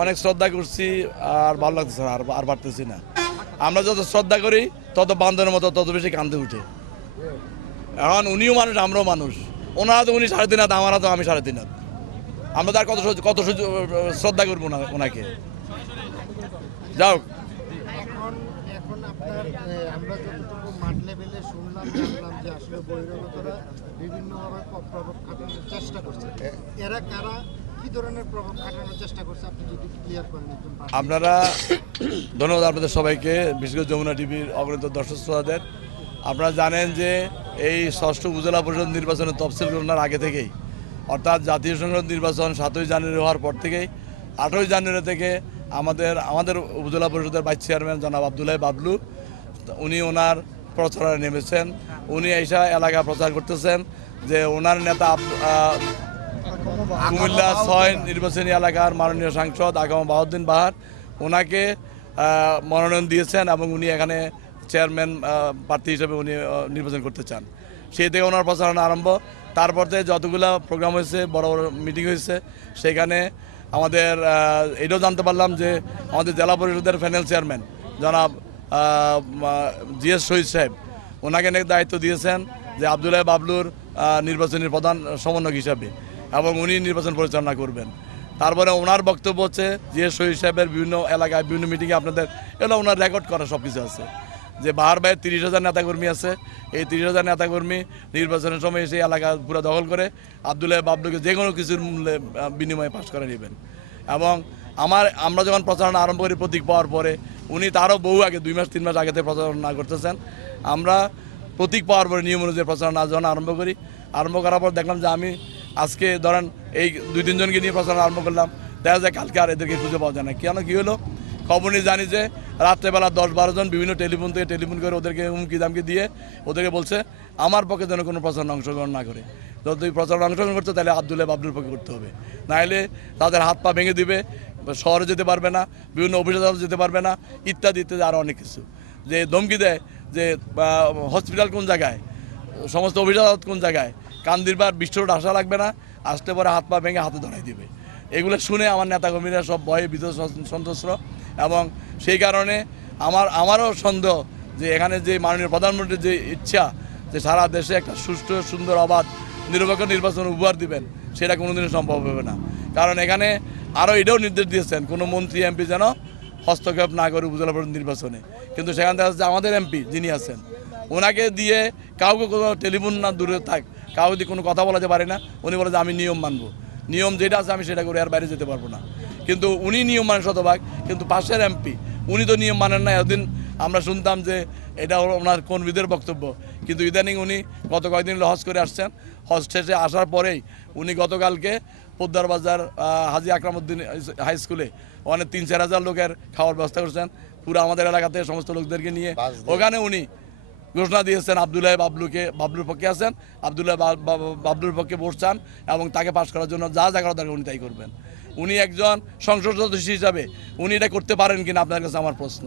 অনেক শ্রদ্ধা করছি, আর ভালো লাগতেছে না, আর আর পারতেছি না। আমরা যত শ্রদ্ধা করি, তত বান্ধবের মতো তত বেশি কান্দে উঠে। এখন উনিও মানুষ, আমরাও মানুষ। ওনারা তো উনি সাড়ে তিন হাত, আমারা তো আমি সাড়ে তিন হাত। আমরা তার কত কত শ্রদ্ধা করব না ওনাকে। যাও। এরা কারা? আপনারা ধন্যবাদ আপনাদের সবাইকে বিশেষ করে যমুনা টিভির অগ্রত দর্শক শ্রোতাদের। আপনারা জানেন যে এই ষষ্ঠ উপজেলা পরিষদ নির্বাচনের তফসিল ঘোষণার আগে থেকেই, অর্থাৎ জাতীয় সংসদ নির্বাচন সাতই জানুয়ারি হওয়ার পর থেকেই আঠই জানুয়ারি থেকে আমাদের আমাদের উপজেলা পরিষদের ভাইস চেয়ারম্যান জনাব আবদুল্লাহ বাবলু, উনি ওনার প্রচারে নেমেছেন। উনি এইসব এলাকা প্রচার করতেছেন যে ওনার নেতা কুমিল্লা ছয় নির্বাচনী এলাকার মাননীয় সাংসদ আগাম বাহাউদ্দিন বাহার। ওনাকে মনোনয়ন দিয়েছেন এবং উনি এখানে চেয়ারম্যান প্রার্থী হিসেবে উনি নির্বাচন করতে চান। সেই থেকে ওনার প্রচারণা আরম্ভ। তারপর থেকে যতগুলো প্রোগ্রাম হয়েছে, বড় বড় মিটিং হয়েছে, সেখানে আমাদের এটাও জানতে পারলাম যে আমাদের জেলা পরিষদের প্যানেল চেয়ারম্যান, জনাব জিএস শহীদ সাহেব, ওনাকে অনেক দায়িত্ব দিয়েছেন যে আবদুল্লাহ বাবলুর নির্বাচনী প্রধান সমন্বয়ক হিসাবে। এবং উনি নির্বাচন পরিচালনা করবেন। তারপরে ওনার বক্তব্য হচ্ছে যে শহীদ সাহেবের বিভিন্ন এলাকায় বিভিন্ন মিটিংয়ে আপনাদের এগুলো ওনার রেকর্ড করা সব কিছু আছে। যে বাহার বাইরে তিরিশ হাজার নেতাকর্মী আছে। এই তিরিশ হাজার নেতাকর্মী নির্বাচনের সময় সেই এলাকা পুরো দখল করে আবদুল্লাহ বাবলুকে যে কোনো কিছুর মূল্যে বিনিময়ে পাশ করে নেবেন। এবং আমার, আমরা যখন প্রচারণা আরম্ভ করি প্রতীক পাওয়ার পরে, উনি তারও বহু আগে, দুই মাস, তিন মাস আগে থেকে প্রচারণা করতেছেন। আমরা প্রতীক পাওয়ার পরে নিয়ম অনুযায়ী প্রচারণা যখন আরম্ভ করি, আরম্ভ করার পর দেখলাম যে আমি আজকে ধরেন এই দুই, তিনজনকে নিয়ে প্রচারণা আরম্ভ করলাম। দেখা যায় কালকে আর এদেরকে খুঁজে পাওয়া যায় না। কেন কী হলো? খবর নিয়ে জানি যে রাত্রেবেলা দশ বারো জন বিভিন্ন টেলিফোন থেকে টেলিফোন করে ওদেরকে হুমকি দামকি দিয়ে ওদেরকে বলছে, আমার পক্ষে যেন কোনো প্রচারণা অংশগ্রহণ না করে। যদি প্রচারণা অংশগ্রহণ করতে তাহলে আবদুল্লাহ বাবলুর পক্ষে করতে হবে। নাহলে তাদের হাত পা ভেঙে দিবে, শহরে যেতে পারবে না, বিভিন্ন অফিস যেতে পারবে না, ইত্যাদি ইত্যাদি আরও অনেক কিছু। যে ধমকি দেয় যে হসপিটাল কোন জায়গায়? সমস্ত অফিস কোন জায়গায়? কান্দিরবার বিশ্বরোড আসা লাগবে না আসতে পরে হাত পা ভেঙে হাতে ধরাই দিবে। এগুলো শুনে আমার নেতাকর্মীরা সব ভয়ে ভীত সন্ত্রস্ত। এবং সেই কারণে আমার, আমারও সন্দেহ যে এখানে যে মাননীয় প্রধানমন্ত্রীর যে ইচ্ছা যে সারা দেশে একটা সুষ্ঠু, সুন্দর, অবাধ, নিরপেক্ষ নির্বাচন উপহার দিবেন, সেটা কোনোদিনই সম্ভব হবে না। কারণ এখানে আরও এটাও নির্দেশ দিয়েছেন, কোনো মন্ত্রী, এমপি যেন হস্তক্ষেপ না করে উপজেলা পরিষদ নির্বাচনে। কিন্তু সেখান থেকে আমাদের এমপি যিনি আছেন। ওনাকে দিয়ে কাউকে কোনো টেলিফোন না দূরে থাক কাউকে দিয়ে কোনো কথা বলাতে পারে না। উনি বলে যে আমি নিয়ম মানবো। নিয়ম যেটা আছে আমি সেটা করে আর বাইরে যেতে পারব না। কিন্তু উনি নিয়ম মানেন শতভাগ কিন্তু পাশের এমপি উনি তো নিয়ম মানেন না। এতদিন আমরা শুনতাম যে এটা হলো ওনার কোন বিদের বক্তব্য। কিন্তু ইদানিং উনি গত কয়েকদিন হজ করে আসছেন। হজ শেষে আসার পরেই উনি গতকালকে পোদ্দার বাজার হাজি আকরামউদ্দিন হাই স্কুলে ওখানে তিন চার হাজার লোকের খাওয়ার ব্যবস্থা করছেন। পুরো আমাদের এলাকাতে সমস্ত লোকদেরকে নিয়ে ওখানে উনি ঘোষণা দিয়েছেন আবদুল্লাহ বাবলুকে, বাবলুর পক্ষে আছেন, আবদুল্লাহ বাবলুর পক্ষে ভোট চান এবং তাকে পাশ করার জন্য যা যা করা দরকার উনি তাই করবেন। উনি একজন সংসদ সদস্য হিসাবে উনি এটা করতে পারেন কিনা আপনার কাছে আমার প্রশ্ন।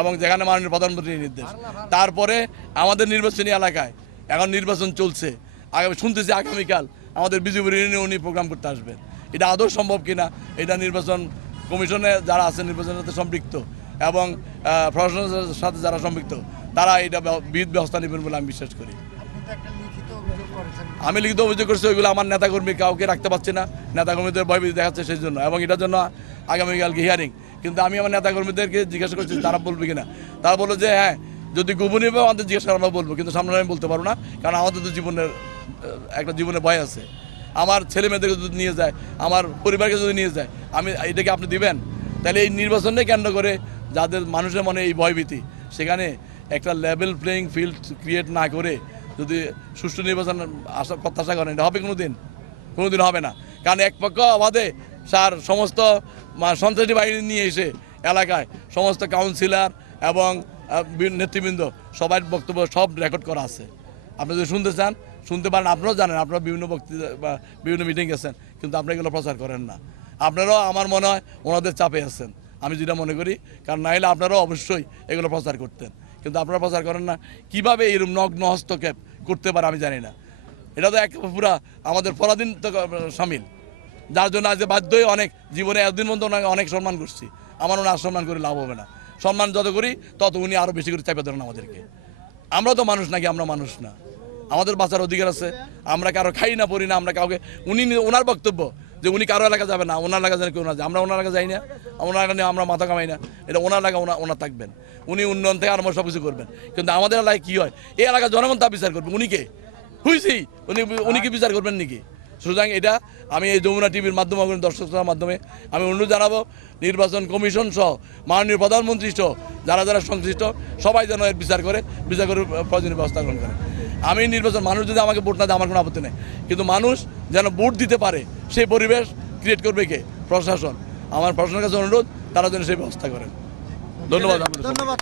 এবং যেখানে মাননীয় প্রধানমন্ত্রীর নির্দেশ। তারপরে আমাদের নির্বাচনী এলাকায় এখন নির্বাচন চলছে। আগামী শুনতেছি আগামীকাল আমাদের বিজেপি ইউনিয়নে উনি প্রোগ্রাম করতে আসবেন। এটা আদৌ সম্ভব কিনা? এটা নির্বাচন কমিশনে যারা আছে নির্বাচনের সাথে সম্পৃক্ত এবং প্রশাসনের সাথে যারা সম্পৃক্ত তারা এটা বিহিত ব্যবস্থা নেবেন বলে আমি বিশ্বাস করি। আমি লিখিত অভিযোগ করছি ওইগুলো আমার নেতাকর্মী কাউকে রাখতে পারছি না। নেতাকর্মীদের ভয়ভীতি দেখাচ্ছে সেই জন্য এবং এটার জন্য আগামীকালকে হিয়ারিং কিন্তু আমি আমার নেতাকর্মীদেরকে জিজ্ঞাসা করছি তারা বলবে কিনা? তারা বলল যে হ্যাঁ যদি গোপনীয়ভাবে আমাদের জিজ্ঞাসা আমরা বলব। কিন্তু সামনে আমি বলতে পারব না কারণ আমাদের তো জীবনের একটা জীবনে ভয় আছে। আমার ছেলে মেয়েদেরকে যদি নিয়ে যায় আমার পরিবারকে যদি নিয়ে যায় আমি এটাকে আপনি দিবেন? তাহলে এই নির্বাচনকে কেন্দ্র করে যাদের মানুষের মনে এই ভয়ভীতি সেখানে একটা লেভেল প্লেয়িং ফিল্ড ক্রিয়েট না করে যদি সুষ্ঠু নির্বাচন আশা প্রত্যাশা করেন, এটা হবে কোনো দিন কোনো দিন হবে না। কারণ এক পক্ষ স্যার সমস্ত সন্ত্রাসী বাহিনী নিয়ে এসে এলাকায় সমস্ত কাউন্সিলর এবং নেতৃবৃন্দ সবার বক্তব্য সব রেকর্ড করা আছে। আপনি যদি শুনতে চান, শুনতে পারেন, আপনারাও জানেন, আপনারা বিভিন্ন বক্তৃতা বা বিভিন্ন মিটিং গেছেন, কিন্তু আপনারা এগুলো প্রচার করেন না। আপনারাও আমার মনে হয় ওনাদের চাপে আছেন। আমি যেটা মনে করি, কারণ না হলে আপনারাও অবশ্যই এগুলো প্রচার করতেন। কিন্তু আপনারা প্রচার করেন না। কীভাবে এরকম নগ্ন হস্তক্ষেপ করতে পারে আমি জানি না। এটা তো এক পুরা আমাদের পরাধীন তো সামিল। যার জন্য আজ বাধ্যই অনেক জীবনে এতদিন পর্যন্ত ওনাকে অনেক সম্মান করছি। আমার ওনার সম্মান করে লাভ হবে না। সম্মান যত করি, তত উনি আরও বেশি করে চাপে ধরেন আমাদেরকে। আমরা তো মানুষ নাকি, আমরা মানুষ না। আমাদের বাঁচার অধিকার আছে। আমরা কারও খাই না পড়ি না, আমরা কাউকে উনি ওনার বক্তব্য যে উনি কারও এলাকা যাবে না, ওনার এলাকা যেন কেউ না। আমরা ওনার এলাকা যাই না, ওনার এলাকা নিয়ে আমরা মাথা কামাই না। এটা ওনার এলাকা ওনার ওনার থাকবেন। উনি উন্নয়ন থেকে আরম্ভ সব কিছু করবেন। কিন্তু আমাদের এলাকায় কী হয়, এই এলাকার জনগণ তা বিচার করবে। উনি কে? হুইসি উনি উনি কি বিচার করবেন নাকি? সুতরাং এটা আমি এই যমুনা টিভির মাধ্যমে এবং দর্শক মাধ্যমে আমি অনুরোধ জানাব, নির্বাচন কমিশন সহ, মাননীয় প্রধানমন্ত্রী সহ, যারা যারা সংশ্লিষ্ট, সবাই যেন এর বিচার করে বিচার করে প্রয়োজনীয় ব্যবস্থা গ্রহণ করে। আমি নির্বাচন মানুষ যদি আমাকে ভোট না দেয় আমার কোনো আপত্তি নেই। কিন্তু মানুষ যেন ভোট দিতে পারে সেই পরিবেশ ক্রিয়েট করবে কে? প্রশাসন। আমার প্রশাসনের কাছে অনুরোধ তারা যেন সেই ব্যবস্থা করেন। ধন্যবাদ ধন্যবাদ